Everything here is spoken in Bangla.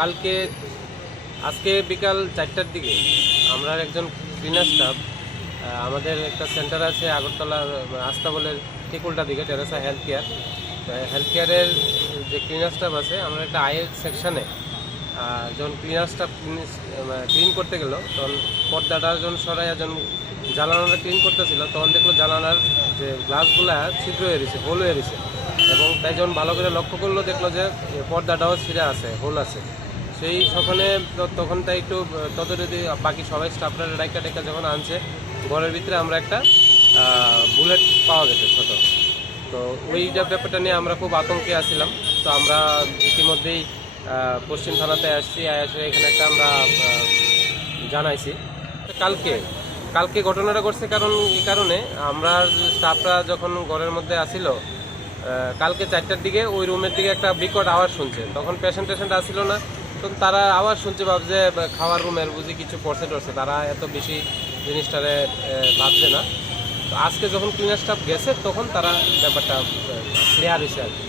কালকে আজকে বিকাল 4টার দিকে আমরা একজন ক্লিনার স্টাফ আমাদের একটা সেন্টার আছে আগরতলা আস্তাবলের ঠিক উল্টা দিকে টেরেসা হেলথ কেয়ারের যে ক্লিনার স্টাফ আছে আমরা একটা আয়ের সেকশানে যখন ক্লিনার স্টাফ ক্লিন করতে গেল তখন পর্দাটা যখন সরাই যখন জ্বালানাটা ক্লিন করতেছিল তখন দেখলো জানালার যে গ্লাসগুলা ছিদ্র হয়ে গেছে, হোল হয়ে গেছে। এবং তাই যখন ভালো করে লক্ষ্য করলো দেখলো যে পর্দাটাও ছিঁড়ে আছে, হোল আছে। সেই সকালে তখন তাই একটু যদি বাকি সবাই স্টাফরা ডাইকা টেকা যখন আনছে ঘরের ভিতরে আমরা একটা বুলেট পাওয়া গেছে ছোটো। তো ওই ব্যাপারটা নিয়ে আমরা খুব আতঙ্কে আছিলাম। তো আমরা ইতিমধ্যেই পশ্চিম থানাতে আসছি, এসে এখানে একটা আমরা জানাইছি। কালকে ঘটনাটা ঘটছে এই কারণে আমরা স্টাফরা যখন ঘরের মধ্যে আসিল কালকে 4টার দিকে ওই রুমের দিকে একটা বিকট আওয়াজ শুনছে। তখন পেশেন্ট আসিল না, তো তারা আওয়াজ শুনছে ভাবছে খাওয়ার রুমের বুঝি কিছু পড়ছে টরছে, তারা এত বেশি জিনিসটারে ভাবছে না। তো আজকে যখন ক্লিনার স্টাফ গেছে তখন তারা ব্যাপারটা ক্লিয়ার হয়েছে আর কি।